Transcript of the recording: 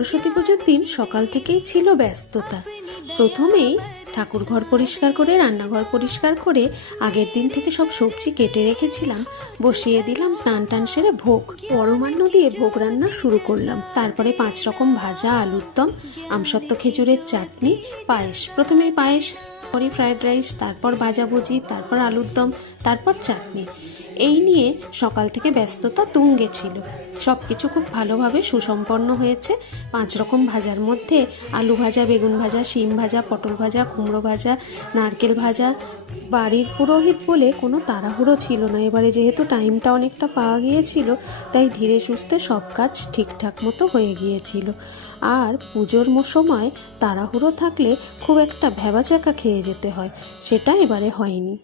সরস্বতী পুজোর দিন সকাল থেকেই ছিল ব্যস্ততা। প্রথমেই ঠাকুর ঘর পরিষ্কার করে, রান্নাঘর পরিষ্কার করে আগের দিন থেকে সব সবজি কেটে রেখেছিলাম, বসিয়ে দিলাম। স্নান টান সেরে ভোগ পরমান্ন দিয়ে ভোগ রান্না শুরু করলাম। তারপরে 5 রকম ভাজা, আলুর দম, আমসত্ত্ব খেজুরের চাটনি, পায়েস। প্রথমেই পায়েস, পরে ফ্রায়েড রাইস, তারপর ভাজাভুজি, তারপর আলুর দম, তারপর চাটনি। এই নিয়ে সকাল থেকে ব্যস্ততা তুঙ্গে ছিল। সব কিছু খুব ভালোভাবে সুসম্পন্ন হয়েছে। 5 রকম ভাজার মধ্যে আলু ভাজা, বেগুন ভাজা, শিম ভাজা, পটল ভাজা, কুমড়ো ভাজা, নারকেল ভাজা। বাড়ির পুরোহিত বলে কোনো তাড়াহুড়ো ছিল না। এবারে যেহেতু টাইমটা অনেকটা পাওয়া গিয়েছিল, তাই ধীরে সুস্থে সব কাজ ঠিকঠাক মতো হয়ে গিয়েছিল। আর পুজোর সময় তাড়াহুড়ো থাকলে খুব একটা ভ্যাবাচ্যাকা খেয়ে যেতে হয়, সেটা এবারে হয়নি।